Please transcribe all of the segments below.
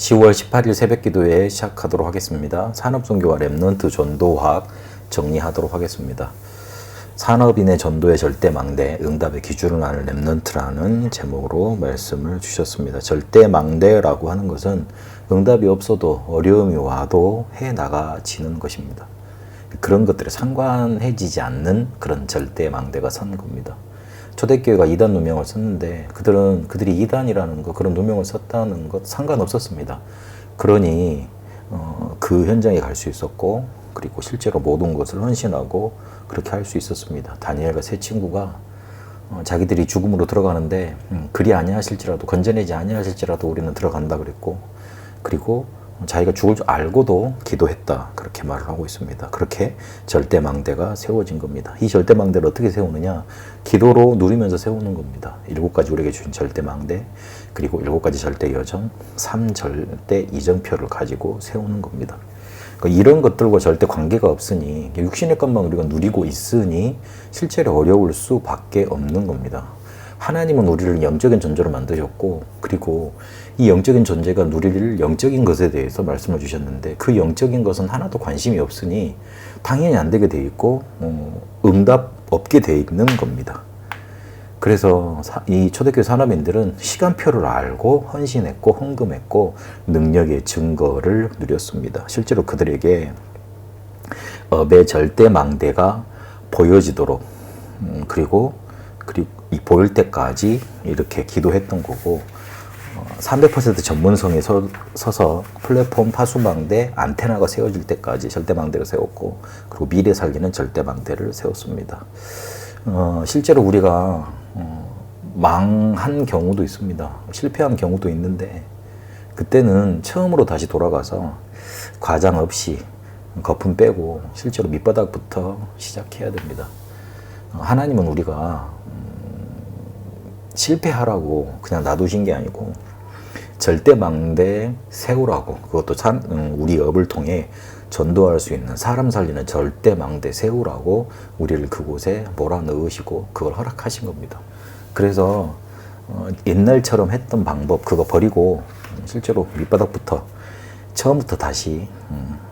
10월 18일 새벽 기도회 시작하도록 하겠습니다. 산업선교와 렘넌트 전도학 정리하도록 하겠습니다. 산업인의 전도의 절대망대, 응답의 기준을 아는 렘넌트라는 제목으로 말씀을 주셨습니다. 절대망대라고 하는 것은 응답이 없어도 어려움이 와도 해나가지는 것입니다. 그런 것들에 상관해지지 않는 그런 절대망대가 선 겁니다. 초대교회가 이단 누명을 썼는데 그들이 이단이라는 거, 그런 누명을 썼다는 것 상관없었습니다. 그러니 그 현장에 갈 수 있었고, 그리고 실제로 모든 것을 헌신하고 그렇게 할 수 있었습니다. 다니엘과 세 친구가 자기들이 죽음으로 들어가는데 그리 아니하실지라도, 건져내지 아니하실지라도 우리는 들어간다 그랬고, 그리고 자기가 죽을 줄 알고도 기도했다, 그렇게 말을 하고 있습니다. 그렇게 절대망대가 세워진 겁니다. 이 절대망대를 어떻게 세우느냐? 기도로 누리면서 세우는 겁니다. 7가지 우리에게 주신 절대망대, 그리고 7가지 절대여정, 3절대 이정표를 가지고 세우는 겁니다. 그러니까 이런 것들과 절대 관계가 없으니, 육신의 것만 우리가 누리고 있으니 실제로 어려울 수밖에 없는 겁니다. 하나님은 우리를 영적인 존재로 만드셨고, 그리고 이 영적인 존재가 누릴 영적인 것에 대해서 말씀을 주셨는데, 그 영적인 것은 하나도 관심이 없으니 당연히 안 되게 돼 있고 응답 없게 돼 있는 겁니다. 그래서 이 초대교회 산업인들은 시간표를 알고 헌신했고 헌금했고 능력의 증거를 누렸습니다. 실제로 그들에게 업의 절대망대가 보여지도록, 그리고 이 보일 때까지 이렇게 기도했던 거고, 300% 전문성에 서서 플랫폼 파수망대 안테나가 세워질 때까지 절대망대를 세웠고, 그리고 미래 살리는 절대망대를 세웠습니다. 실제로 우리가 망한 경우도 있습니다. 실패한 경우도 있는데, 그때는 처음으로 다시 돌아가서 과장 없이 거품 빼고 실제로 밑바닥부터 시작해야 됩니다. 하나님은 우리가 실패하라고 그냥 놔두신 게 아니고 절대망대 세우라고, 그것도 우리 업을 통해 전도할 수 있는 사람 살리는 절대망대 세우라고 우리를 그곳에 몰아넣으시고 그걸 허락하신 겁니다. 그래서 옛날처럼 했던 방법 그거 버리고 실제로 밑바닥부터 처음부터 다시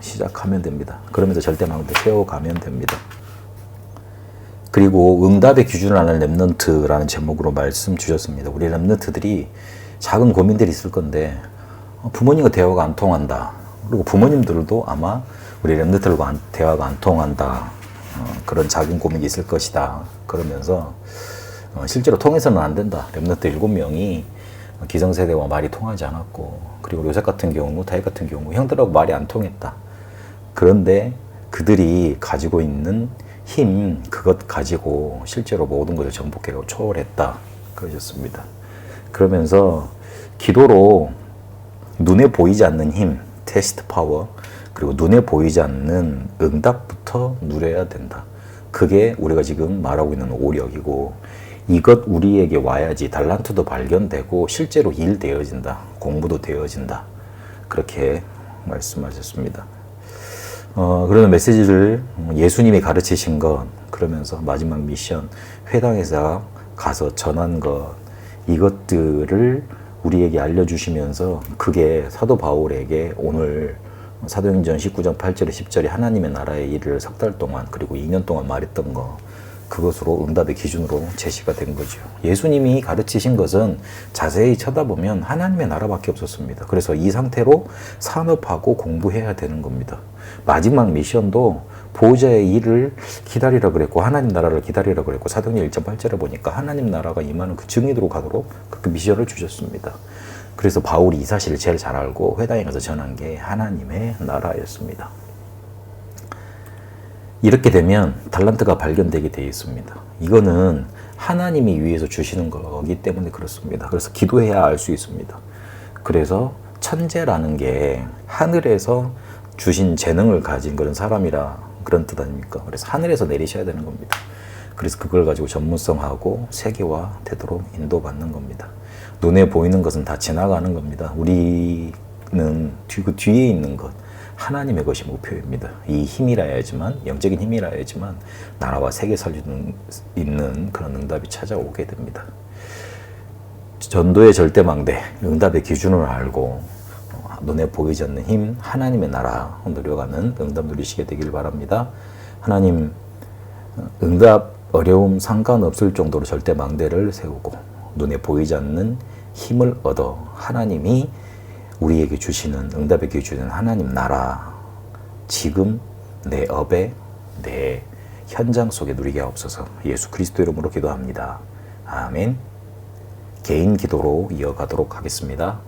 시작하면 됩니다. 그러면서 절대망대 세워가면 됩니다. 그리고 응답의 기준을 아는 렘넌트라는 제목으로 말씀 주셨습니다. 우리 렘넌트들이 작은 고민들이 있을 건데, 부모님과 대화가 안 통한다. 그리고 부모님들도 아마 우리 렘넌트들과 대화가 안 통한다. 그런 작은 고민이 있을 것이다. 그러면서 실제로 통해서는 안 된다. 렘넌트 7명이 기성세대와 말이 통하지 않았고, 그리고 요셉 같은 경우, 다윗 같은 경우 형들하고 말이 안 통했다. 그런데 그들이 가지고 있는 힘, 그것 가지고 실제로 모든 것을 정복해가고 초월했다, 그러셨습니다. 그러면서 기도로 눈에 보이지 않는 힘, 테스트 파워, 그리고 눈에 보이지 않는 응답부터 누려야 된다. 그게 우리가 지금 말하고 있는 오력이고, 이것 우리에게 와야지 달란트도 발견되고 실제로 일 되어진다, 공부도 되어진다, 그렇게 말씀하셨습니다. 그런 메시지를 예수님이 가르치신 것, 그러면서 마지막 미션, 회당에서 가서 전한 것, 이것들을 우리에게 알려주시면서 그게 사도 바울에게 오늘 사도행전 19장 8절에 10절에 하나님의 나라의 일을 3달 동안, 그리고 2년 동안 말했던 거, 그것으로 응답의 기준으로 제시가 된 거죠. 예수님이 가르치신 것은 자세히 쳐다보면 하나님의 나라밖에 없었습니다. 그래서 이 상태로 산업하고 공부해야 되는 겁니다. 마지막 미션도 보호자의 일을 기다리라 그랬고, 하나님 나라를 기다리라 그랬고, 사도행전 1.8절에 보니까 하나님 나라가 임하는 그 증인으로 가도록 그렇게 미션을 주셨습니다. 그래서 바울이 이 사실을 제일 잘 알고 회당에 가서 전한 게 하나님의 나라였습니다. 이렇게 되면 달란트가 발견되게 되어 있습니다. 이거는 하나님이 위에서 주시는 거기 때문에 그렇습니다. 그래서 기도해야 알 수 있습니다. 그래서 천재라는 게 하늘에서 주신 재능을 가진 그런 사람이라 그런 뜻 아닙니까? 그래서 하늘에서 내리셔야 되는 겁니다. 그래서 그걸 가지고 전문성하고 세계화 되도록 인도받는 겁니다. 눈에 보이는 것은 다 지나가는 겁니다. 우리는 그 뒤에 있는 것, 하나님의 것이 목표입니다. 이 힘이라야지만, 영적인 힘이라야지만 나라와 세계 살리는 있는 그런 응답이 찾아오게 됩니다. 전도의 절대망대, 응답의 기준을 알고 눈에 보이지 않는 힘, 하나님의 나라 누려가는 응답 누리시게 되길 바랍니다. 하나님, 응답 어려움 상관없을 정도로 절대 망대를 세우고 눈에 보이지 않는 힘을 얻어 하나님이 우리에게 주시는, 응답에게 주시는 하나님 나라, 지금 내 업에, 내 현장 속에 누리게 하옵소서. 예수 그리스도 이름으로 기도합니다. 아멘. 개인 기도로 이어가도록 하겠습니다.